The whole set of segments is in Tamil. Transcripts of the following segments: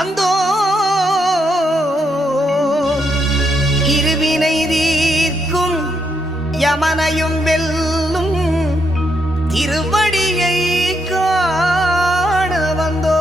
வந்தோ இருவினை தீர்க்கும் யமனையும் வெல்லும் திருவடியை காண வந்தோ.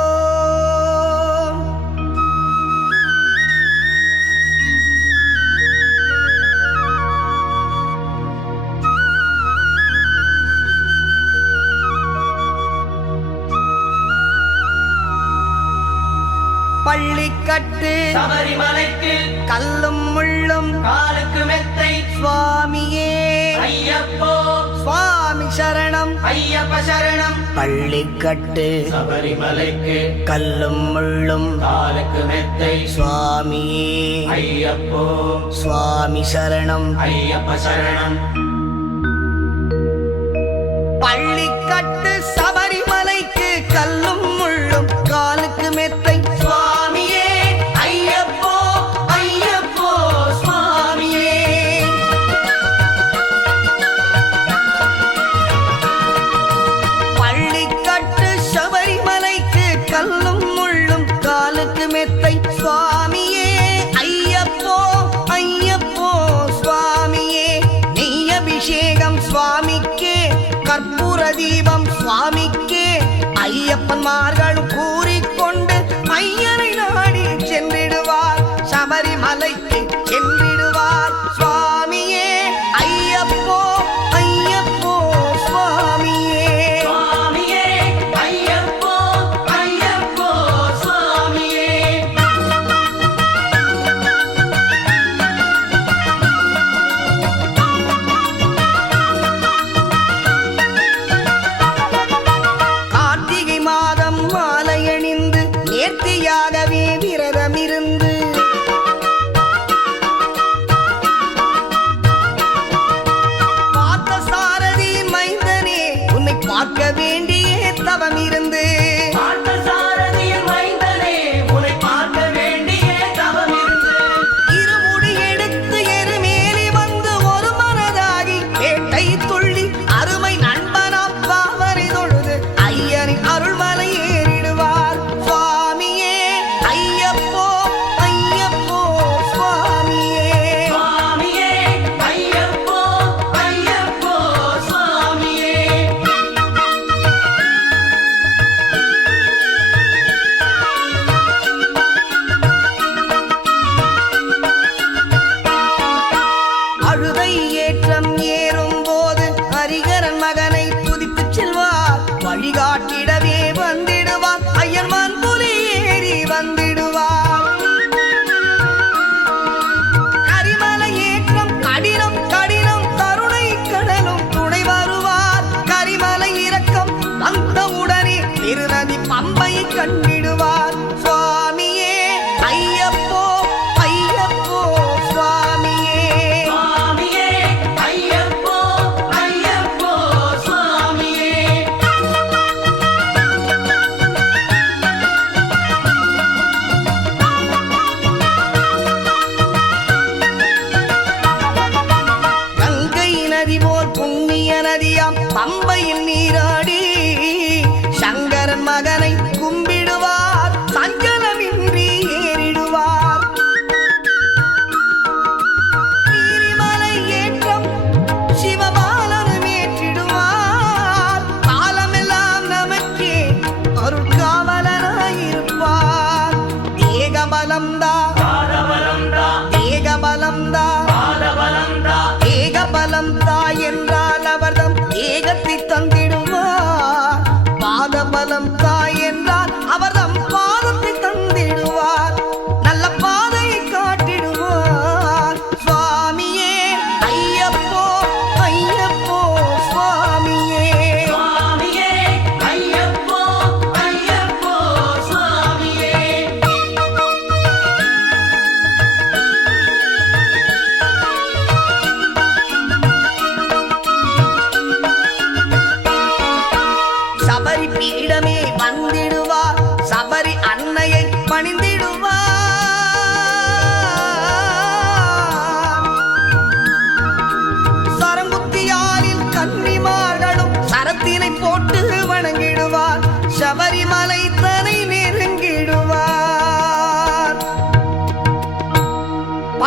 பள்ளிக்கட்டு சபரிமலைக்கு கல்லும் முள்ளும் காலுக்கு மெத்தை சுவாமியே ஐயப்போ சுவாமி சரணம் ஐயப்ப சரணம். பள்ளிக்கட்டு சபரிமலைக்கு கல்லும் முள்ளும் காலுக்கு மெத்தை சுவாமியே ஐயப்போ சுவாமி சரணம் ஐயப்ப சரணம். பள்ளிக்கட்டு சபரிமலைக்கு கல்லும் முள்ளும் காலுக்கு மெத்தை சுவாமியே ஐயப்போ ஐயப்போ சுவாமியே. பள்ளிக்கட்டு சபரிமலைக்கு கல்லும் முள்ளும் காலுக்கு மெத்தை சுவாமியே ஐயப்போ ஐயப்போ சுவாமியே. நெய் அபிஷேகம் சுவாமிக்கே கற்பூர தீபம் சுவாமிக்கே ஐயப்பன்மார்களும் கூறிக்கொண்டு ஐயனை நாடி சென்றிடுவார் சபரிமலைக்கு சென்றிடுவார் சுவாமியே ஐயப்போ ஐயப்போ சுவாமியே. சுவாமியே ஐயப்போ ஐயப்போ சுவாமியே. கார்த்திகை மாதம்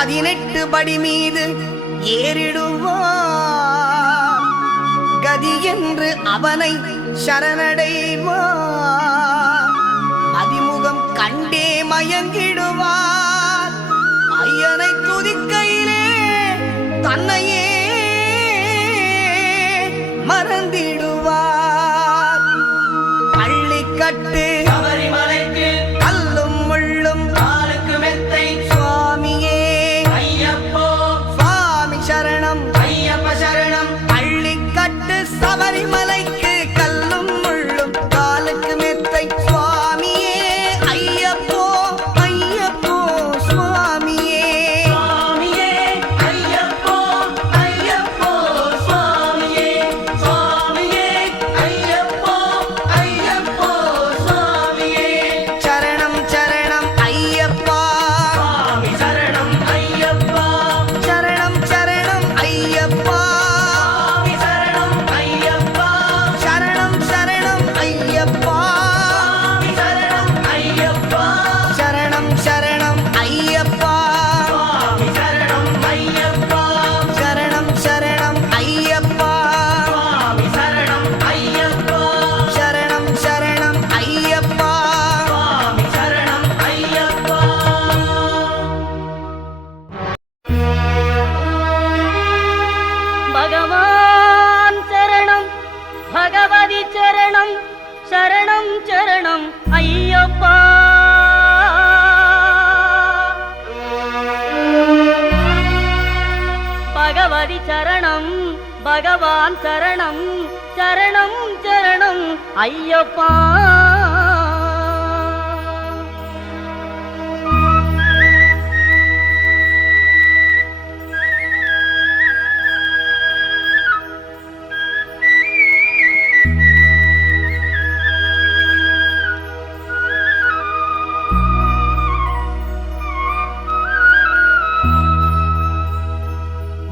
18 படி மீது ஏறிடுவார். கதி என்று அவனை சரணடைவார். அதிமுகம் கண்டே மயங்கிடுவார். ஐயனை துதிக்கையிலே தன்னையே மறந்திடுவார். பள்ளிக்கட்டு சபரிமலைக்கு கல்லும் முள்ளும் காலுக்கு மெத்தை சுவாமியே ஐயப்போ சுவாமி சரணம். ஐயப்ப சரணம் பள்ளிக்கட்டு சபரிமலைக்கு கல்லும் முள்ளும் காலுக்கு மெத்தை சுவாமியே ஐயப்போ ஐயப்போ சுவாமியே. சுவாமியே ஐயப்போ ஐயப்போ சுவாமியே சுவாமியே ஐயப்போ ஐயப்போ சுவாமியே சரணம் சரணம் ஐயப்பா சுவாமி சரணம் ஐயப்பா சரணம் சரணம் ஐயப்பா சுவாமி சரணம் ஐயப்பா சரணம் சரணம் ஐயப்பா சுவாமி சரணம் ஐயப்பா சரணம் சரணம் ஐயப்பா சுவாமி சரணம் ஐயப்பா சரணம் சரணம் ஐயப்பா சுவாமி சரணம் ஐயப்பா சரணம் சரணம் ஐயப்பா. சுவாமி சரணம் ஐயப்பா பகவான் சரணம் பகவதி சரணம் சரணம் சரணம் ஐயப்பா. பகவதி சரணம் பகவான் சரணம் சரணம் சரணம் ஐயப்பா.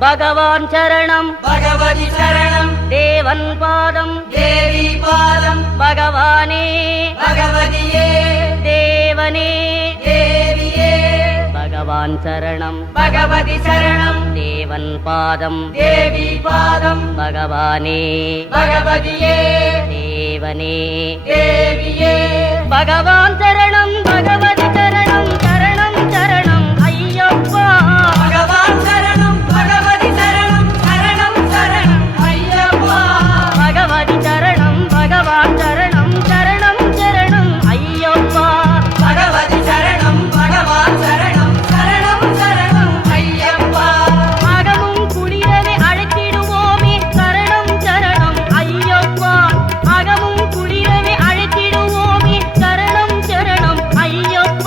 பகவான் சரணம் பகவதி சரணம் தேவன் பாதம் தேவி பாதம் பகவானே பகவதியே தேவனே தேவியே பகவான் சரணம் பகவதி சரணம் தேவன் பாதம் தேவி பாதம் பகவானே பகவதியே தேவனே தேவியே பகவான் சரணம் பகவதி சரணம் சரணம் சரணம் ஐயப்பா. பகவான் சரணம் பகவதி சரணம் சரணம் சரணம் ஐயப்பா பகவதி சரணம் பகவான் சரணம் சரணம் சரணம் ஐயப்பா. பகவதி சரணம் பகவான் சரணம் சரணம் சரணம் ஐயப்பா அகமும் குளிரவே அழைத்திடுவோமே சரணம் சரணம் ஐயப்பா. அகமும் குளிரவே அழைத்திடுவோமே சரணம் சரணம் ஐயப்பா.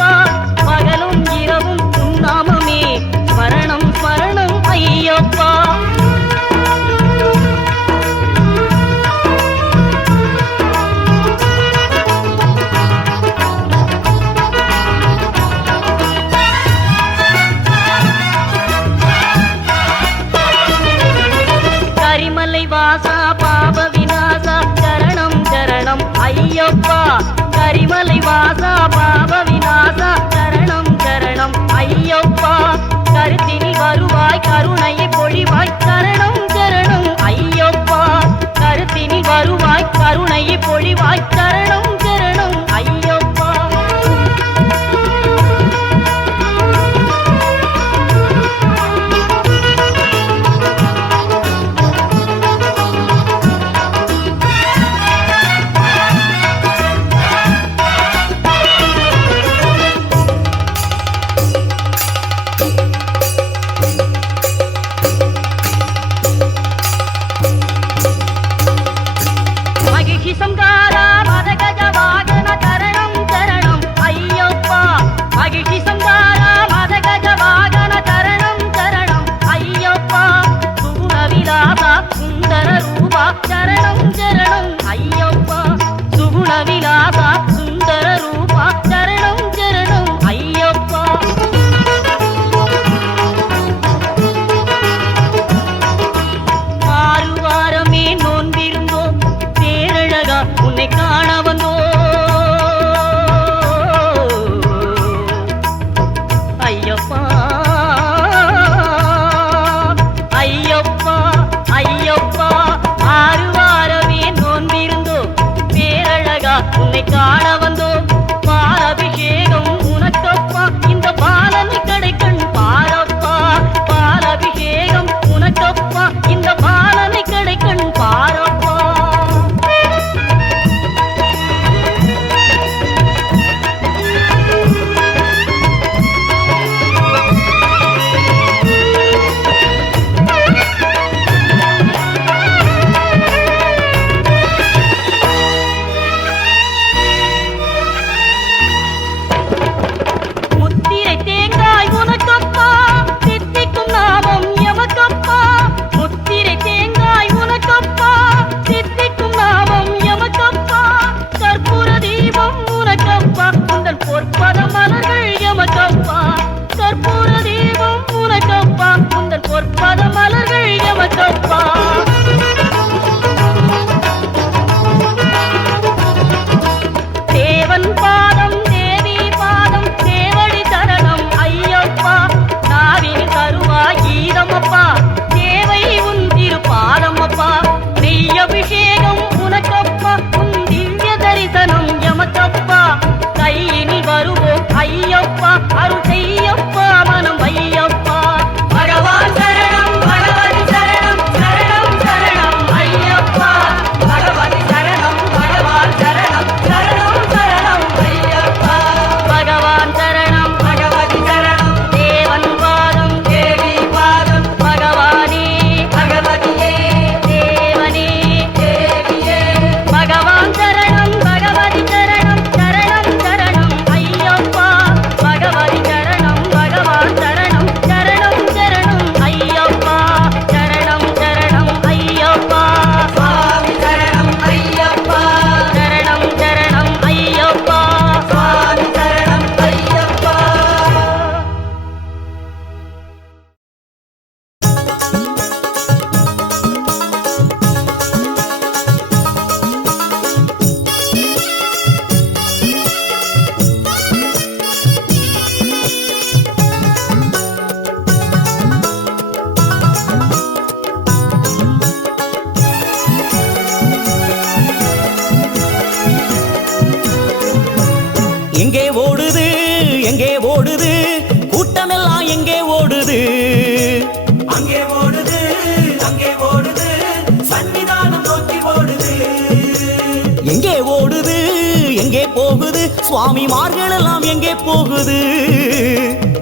சுவாமிமார்கள் எல்லாம் எங்கே போகுது?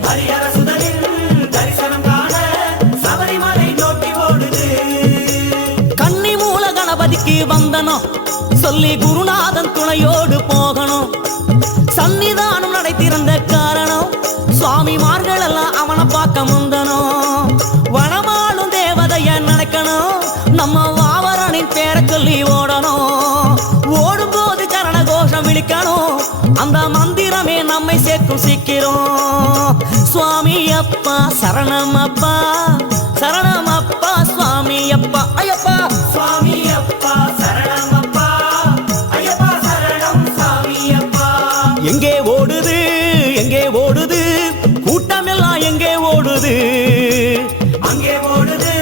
ஹரிஹர சுதனின் தரிசனம் காண சபரிமலை நோக்கி ஓடுது. கன்னி மூல கணபதிக்கு வந்தனம் சொல்லி குருநாதன் துணையோடு போகணும். சன்னிதானம் நடை திறந்த காரணம் சுவாமிமார்கள் எல்லாம் அவனை பார்க்க முந்தனும். வனமாளும் தேவதைய நினைக்கணும், நம்ம வாவரனின் பேரை சொல்லி ஓடணும். ஓடும்போது கரண கோஷம் விழிக்கணும், அந்த மந்திரமே நம்மை சேர்க்கும் சீக்கிரம். சுவாமி அப்பா சரணம் அப்பா, சரணம் அப்பா சுவாமி அப்பா. ஐயப்பா சுவாமி அப்பா சரணம் அப்பா, ஐயப்பா சரணம் சாமி அப்பா. எங்கே ஓடுது எங்கே ஓடுது கூட்டமெல்லாம் எங்கே ஓடுது? அங்கே ஓடுது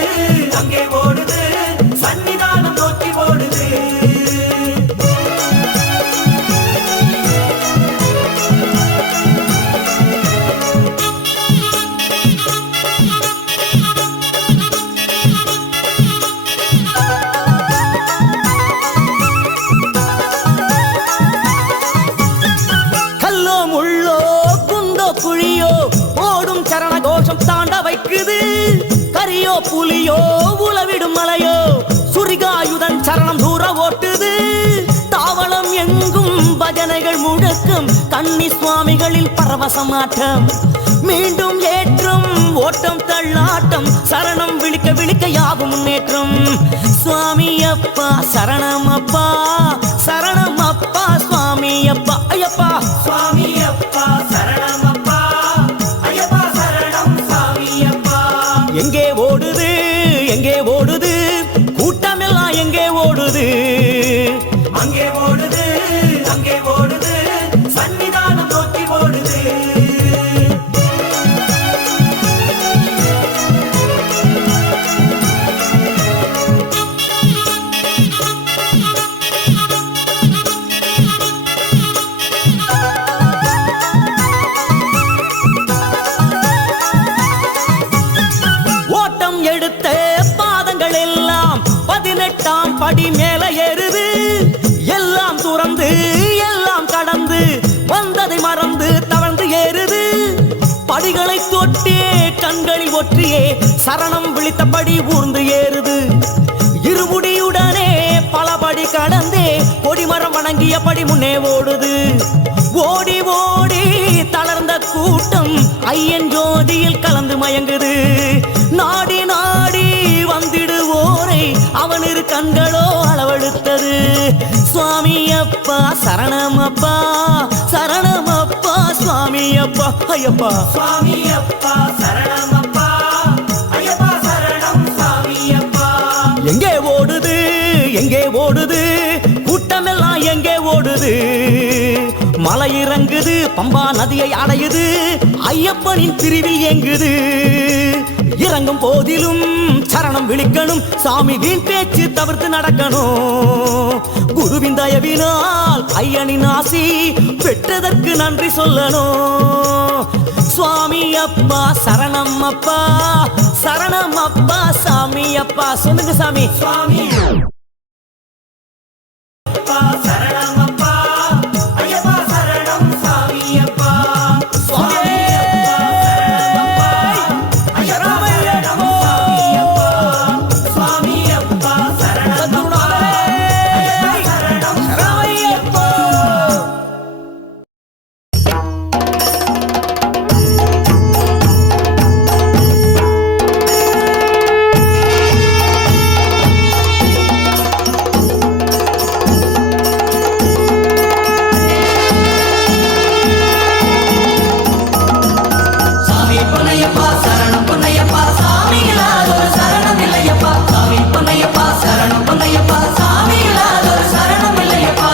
அங்கே ஓடுது சன்னிதானம் நோக்கி ஓடுது. கல்லோ முள்ளோ குந்தோ குழியோ ஓடும் சரண கோஷம் தாண்ட வைக்குது. கரியோ புலியோ உளவிடும் மலையோ சுரிகாயுதன் சரணம் தூர ஓட்டுது. தாவளம் எங்கும் பஜனைகள் முழக்கம், கன்னி சுவாமிகளில் பரவசமாட்டம். மீண்டும் ஏற்றும் ஓட்டம் தள்ளாட்டம், சரணம் விழிக்க விழிக்க யாவும் முன்னேற்றம். சுவாமி அப்பா சரணம் அப்பா, சரணம் அப்பா சுவாமி அப்பா. ஐயப்பா சுவாமி அப்பா சரணம் அப்பா, ஐயப்பா சரணம் சாமி அப்பா. எங்கே ஓடுது எங்கே ஓடுது கூட்டமெல்லாம் எங்கே ஓடுது? அங்கே ஓடுது அங்கே ஓடுது சன்னிதானம் நோக்கி ஓடுது. ஓட்டம் எடுத்த பாதங்கள் எல்லாம் 18ஆம் படி மேல ஏறுது. எல்லாம் துறந்து எல்லாம் கடந்து வந்ததை மறந்து தவழ்ந்து ஏறுது. படிகளை தொட்டே கண்களில் ஒற்றியே சரணம் விழித்தபடி ஊர்ந்து ஏறுது. இருமுடியுடனே பலபடி கடந்தே கொடிமரம் வணங்கியபடி முன்னே ஓடுது. ஓடி ஓடி தளர்ந்த கூட்டம் ஐயன் ஜோதியில் கலந்து மயங்குது. நாடி நாடி வந்திடுவோரை அவனிரு கண்களோ அளவெடுத்தது. சுவாமி அப்பா சரணம் அப்பா, சரணம் அப்பா சுவாமி அப்பா. ஐயப்பா சுவாமி அப்பா சரணம் அப்பா, ஐயப்பா சரணம் சாமி அப்பா. எங்கே ஓடுது எங்கே ஓடுது கூட்டமெல்லாம் எங்கே ஓடுது? மலை இறங்குது, பம்பா நதியை அடையுது, ஐயப்பனின் பிரிவில் எங்குது. இறங்கும் போதிலும் சரணம் விழிக்கணும், சாமி வீண் பேச்சு தவிர்த்து நடக்கணும். குருவின் தயவினால் ஐயனின் ஆசி பெற்றதற்கு நன்றி சொல்லணும். சுவாமி அப்பா சரணம் அப்பா, சரணம் அப்பா சாமி அப்பா. சொல்லுங்க சாமி. சுவாமி அப்பா சரணம் அப்பா, ஐயப்பா சரணம் சாமி அப்பா. சுவாமி அப்பா சரணம் அப்பா, ஐயப்பா சரணம் சாமி அப்பா. சுவாமி அப்பா சரணம் அப்பா, ஐயப்பா சரணம் சாமி அப்பா. சாமி பொன்னையப்பா சரணம் பொன்னையப்பா, சாமி இல்லாதொரு சரணம் இல்லையப்பா. சாமி பொன்னையப்பா சரணம் பொன்னையப்பா, சாமி இல்லாதொரு சரணம் இல்லையப்பா.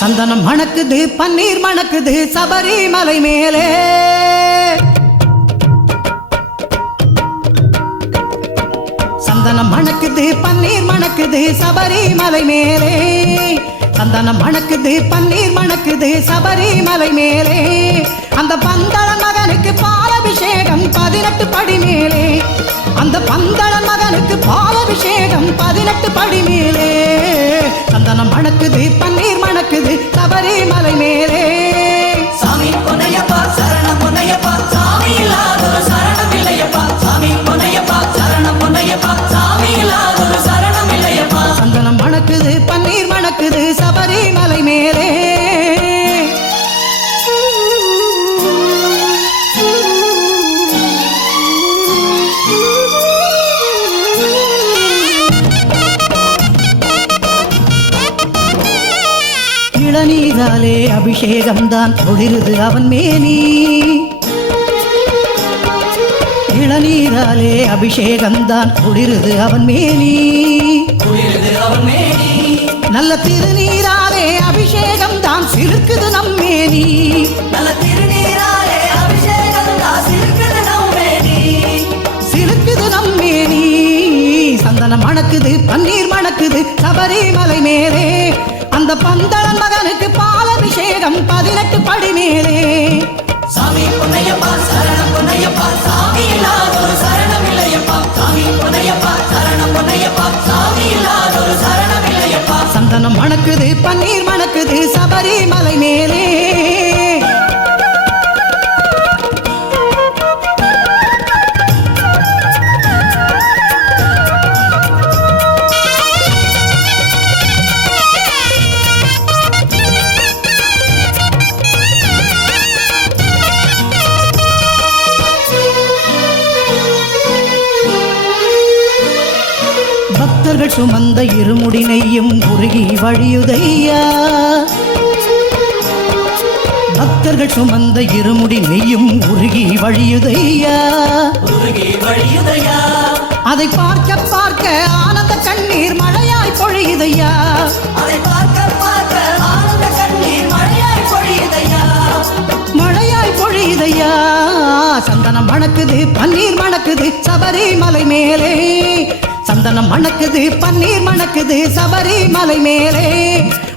சந்தனம் மணக்குது பன்னீர் மணக்குது சபரிமலை மேலே. சந்தனம் மணக்குது பன்னீர் மணக்குது சபரிமலை மேலே. சந்தனம் மணக்குது பன்னீர் மணக்குது சபரிமலை மேலே. அந்த பந்தள மகனுக்கு பாலபிஷேகம் 18 படி மேலே அந்த பந்தளன் மகனுக்கு பாலபிஷேகம் 18 படி மேலே சந்தனம் மணக்குது பன்னீர் மணக்குது சபரிமலை மேலே சாமி பொன்னையப்பா சரணம் பொன்னையப்பா சாமி இல்லாதொரு சரணம் இல்லையப்பா சாமி பொன்னையப்பா சரணம் பொன்னையப்பா சாமி இல்லாதொரு சரணம் இல்லையப்பா சந்தனம் மணக்குது பன்னீர் மணக்குது சபரிமலை மேலே இளநீராலே அபிஷேகம்தான் ஒளிருது அவன் மேனி இளநீராலே அபிஷேகம்தான் ஒளிருது அவன் மேனி குளிருது அவன் மேனி நல்ல திருநீராலே அபிஷேகம்தான் சிறுக்குது நம்மேனி நல்ல திருநீராலே அபிஷேகம் தாசிருக்குது நம்மேனி சிறுக்குது நம்மேனி சந்தனம் மணக்குது பன்னீர் மணக்குது சபரிமலை மேலே அந்த பந்தளன் மகனுக்கு பாலபிஷேகம் 18 படி மேலே சாமி பொன்னையப்பா சரணம் பொன்னையப்பா சாமி இல்லாதொரு சரணம் இல்லையப்பா சாமி பொன்னையப்பா சரணம் பொன்னையப்பா சாமி இல்லாதொரு சரணம் இல்லையப்பா சந்தனம் மணக்குது பன்னீர் மணக்குது சபரிமலை மேலே பக்தர்கள் சுமந்த இருமுடினையும் உருகி வழியுதையா பக்தர்கள் சுமந்த இருமுடி நெய்யும் உருகி வழியுதையா உருகி வழியுதையா அதை பார்க்க பார்க்க ஆனந்த கண்ணீர் மழையாய் பொழியுதையா அதை பார்க்க பார்க்க ஆனந்த கண்ணீர் மழையாய் பொழியுதையா மழையாய் பொழியுதையா சந்தனம் மணக்குது பன்னீர் மணக்குது சபரிமலை மேலே சந்தனம் மணக்குது பன்னீர் மணக்குது சபரிமலை மேலே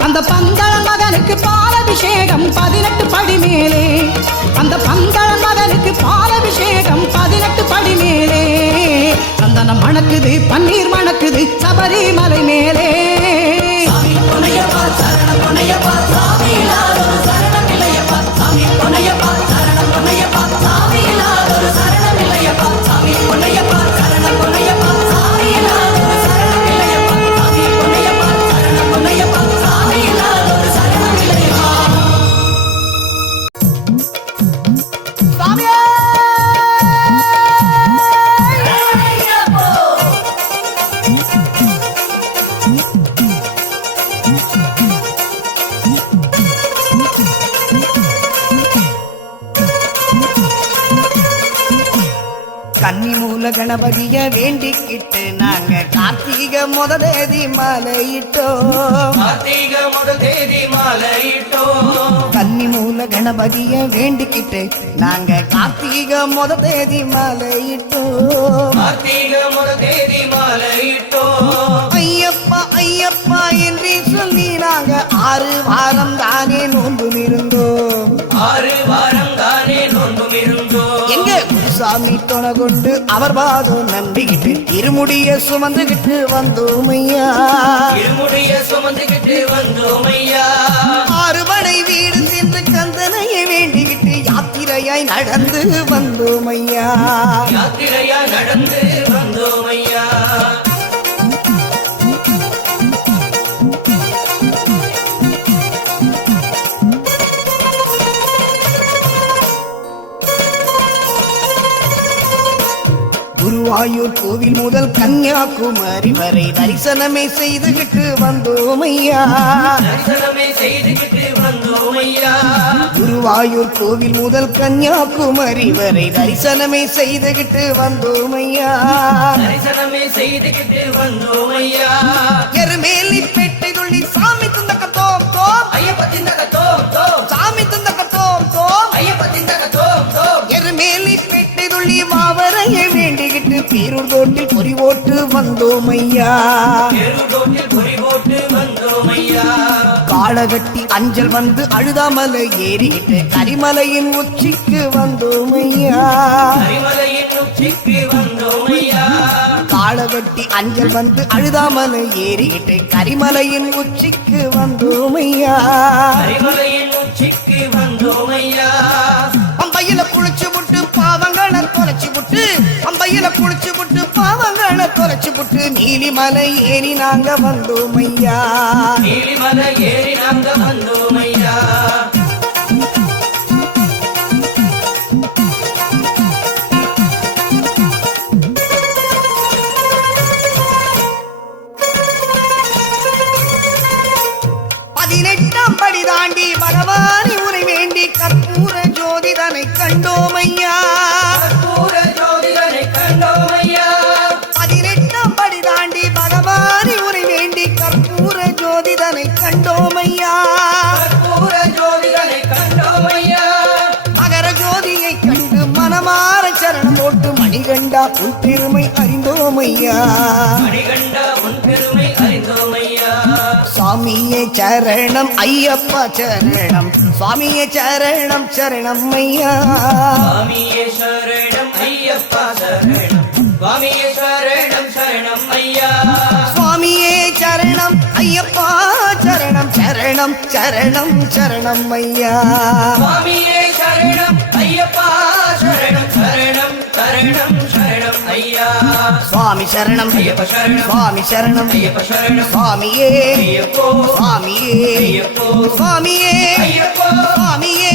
அந்த பந்தளன் மகனுக்கு பாலபிஷேகம் 18 படி மேலே அந்த பந்தளன் மகனுக்கு பாலபிஷேகம் 18 படி மேலே சந்தனம் மணக்குது பன்னீர் மணக்குது சபரிமலை மேலே சாமி பொன்னையப்பா சரணம் பொன்னையப்பா சாமி இல்லாதொரு சரணம் இல்லையப்பா சாமி பொன்னையப்பா சரணம் பொன்னையப்பா சாமி இல்லாதொரு சரணம் இல்லையப்பா சாமி பொன்னையப்பா சரணம் பொன்னையப்பா சாமி இல்லாதொரு சரணம் இல்லையப்பா சாமி பொன்னையப்பா சரணம் பொன்னையப்பா சாமி இல்லாதொரு சரணம் இல்லையப்பா கன்னிமூல கணபதிய வேண்டிக்கிட்டு நாங்க கார்த்திகை முத தேதி மலையிட்டோம் கார்த்திக முதல் தேதி மாலையிட்டோ கன்னிமூல கணபதிய வேண்டிக்கிட்டு நாங்க கார்த்திகை முத தேதி மலையிட்டோம் கார்த்திக முதல் தேதி மாலையிட்டோ ஐயப்பா ஐயப்பா என்று சொல்லி நாங்க 6 வாரம் தானே நோன்பு இருந்தோம் 6 வாரம் தானே நோன்பும் இருந்தோ எங்க குருசாமி துணை கொண்டு அவர் பாதம் நம்பிக்கிட்டு இருமுடிய சுமந்துகிட்டு வந்தோம் ஐயா இருமுடிய சுமந்துகிட்டு வந்தோம் ஐயா 6 மனை வீடு சென்று கந்தனையை வேண்டிக்கிட்டு யாத்திரையாய் நடந்து வந்தோம் ஐயா யாத்திரையா நடந்து வந்தோம் ஐயா குருவாயூர் கோவில் முதல் கன்னியாகுமரி வரை தரிசனமே செய்துகிட்டு வந்தோம் ஐயா தரிசனமே செய்துகிட்டு வந்தோம் ஐயா குருவாயூர் கோவில் முதல் கன்னியாகுமரி வரை தரிசனமே செய்துகிட்டு வந்தோம் ஐயா தரிசனமே செய்துகிட்டு வந்தோம் ஐயா எருமேலி பெட்டை துள்ளி சாமி துந்தக்க தோம் தோம் ஐயப்ப திந்தக தோம் தோம் சாமி துந்தக்க தோம் தோம் ஐயப்ப திந்தக தோம் தோம் எருமேலி பெட்டை துள்ளி மாவரையை வேண்டிக்கிட்டு பேரூர் தோட்டில் பொறி ஓட்டு வந்தோம் ஐயா தெருதோட்டில் பொறி போட்டு வந்தோம் ஐயா காளகட்டி அஞ்சல் வந்து அழுதாமலை ஏறிட்டு கரிமலையின் உச்சிக்கு வந்தோம் ஐயா கரிமலையின் உச்சிக்கு வந்தோம் ஐயா காளகட்டி அஞ்சல் வந்து அழுதாமலை ஏறிட்டு கரிமலையின் உச்சிக்கு வந்தோம் ஐயா கரிமலையின் உச்சிக்கு வந்தோம் ஐயா அம்பையில குளிச்சு விட்டு பாவங்களை தொலைச்சு விட்டு அம்பையில குளிச்சு விட்டு பாவங்களை தொலைச்சு விட்டு நீலிமலை ஏறி நாங்க வந்தோம் ஐயா நீலிமலை ஏறி நாங்க வந்தோம் ஐயா பதினெட்டாம் படி தாண்டி பகவானி உரை வேண்டி கற்பூர ஜோதிதனை கண்டோம் ஐயா கற்பூர ஜோதிடனை கண்டோம் ஐயா பதினெட்டாம் படி தாண்டி பகவானி உரை வேண்டி கற்பூர ஜோதிதனை கண்டோம் ஐயா கற்பூர ஜோதிடனை கண்டோம் ஐயா மகர ஜோதியை கண்டு மனமாற சரணம் போட்டு மணிகண்டா உன் பெருமை அறிந்தோம் ஐயா மணிகண்டா உன் பெருமை அறிந்தோம் ஐயா சுவாமியே சரணம் ஐயப்பா சரணம் சுவாமியே சரணம் சரணம் ஐயா சுவாமியே சரணம் ஐயப்பா சரணம் சுவாமியே சரணம் சரணம் ஐயா சுவாமியே சரணம் ஐயப்பா சரணம் சரணம் சரணம் சரணம் ஐயா சுவாமியே சரணம் ஐயப்பா சரணம் சரணம் சரணம் சரணம் ஐயா சுவாமி சரணம் ஐயப்ப சரணம் சுவாமி சரணம் ஐயப்ப சரணம் சுவாமியே ஐயப்போ சுவாமியே ஐயப்போ சுவாமியே ஐயப்போ சுவாமியே